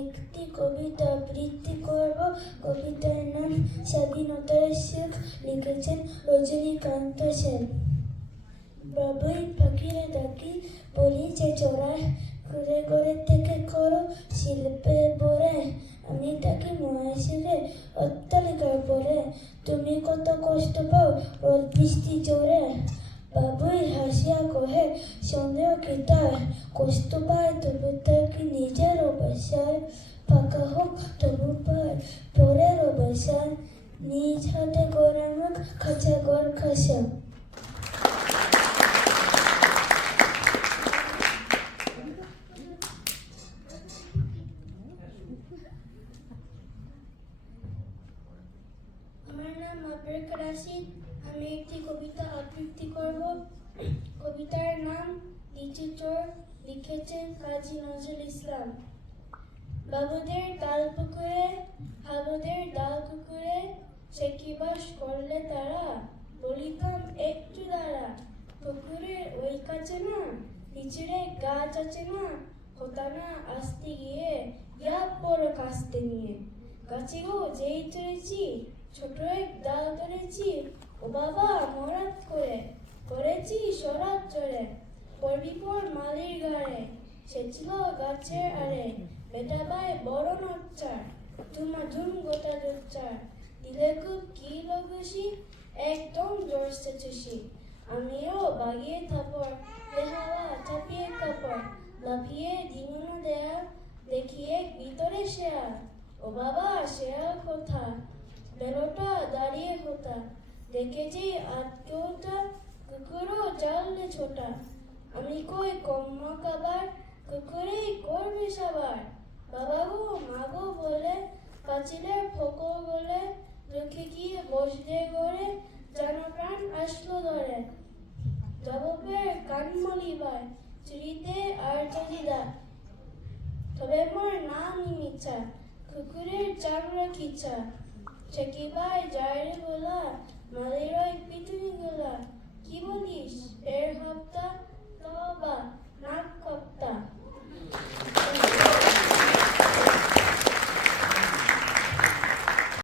একটি কবিতা আবৃত্তি করব। কবিতার নাম স্বাধীনতার সুখ, লিখেছেন রজনীকান্ত সেন। বাবুই পাখিরে ডাকি বলি যে চড়ায়, ঘুরে ঘুরে থেকে করো শিল্পে ভরে। আমি ডাকি মহেশিরে অট্টালিকার পরে, তুমি কত কষ্ট পাও রোদ বৃষ্টি জোরে। বাবুই হাসিয়া কহে সন্দেহ কি তার, কষ্ট পায় তবু তার কি নিজের বাসায়। ফাঁকা হোক তবু পায় পরের বাসায়, নিজ হাতে গড়ে মুখ খাঁচা ঘর খাসা। আমার নাম আবরার রাশিদ। আমি একটি কবিতা আবৃত্তি করব। কবিতার নাম নিচু চোর, লিখেছেন কাজী নজরুল ইসলাম। বাবুদের ডাল পুকুরে, হাবুদের ডাল কুকুরে, সে কি বাস করলে তারা, বলিতাম একটু দাঁড়া। পুকুরের ওই কাছে না নিচুরে গাছ আছে না, হতা না আসতে গিয়ে ইয়া বড় কাস্তে নিয়ে। গাছে গো যেই চড়েছি, ছোট এক ডাল ধরেছি, ও বাবা মরাত করে করেছি সরাত চড়ে। পড়বি পর মালির গাড়ে, সে ছিল গাছের আড়ে, বেটা ভাই বড় নচ্চার, ধুমা ধুম গোটা জোচ্চার, দিলে খুব কি লগসি, একদম জোরসে চুষি। আমিও বাগিয়ে থাপড়, দেহাওয়া চাপিয়ে কাপড়, লাফিয়ে দিমুনো দেয়া, দেখিয়ে ভিতরে শেয়াল, ও বাবা শেয়াল কোথা, বেরোটা দাঁড়িয়ে কোথা, দেখে যে আটকেওটা, কুকুরও জানলে ছোটা। আমি কই কম্মা কাবার, কুকুরেই করবে সবার। বাবা গো মা গো বলে পাঁচিলের ফকর বলে, রুখে গিয়ে বসলে গড়ে, যেন প্রাণ আসলো ধরে। জবাবের কান মলিবার, চুরিতে আর চলিদা, তবে মোর নাম মিছা, কুকুরের চামড়া খিচা। সে কি ভাই যায় রে বলা, মালির ওই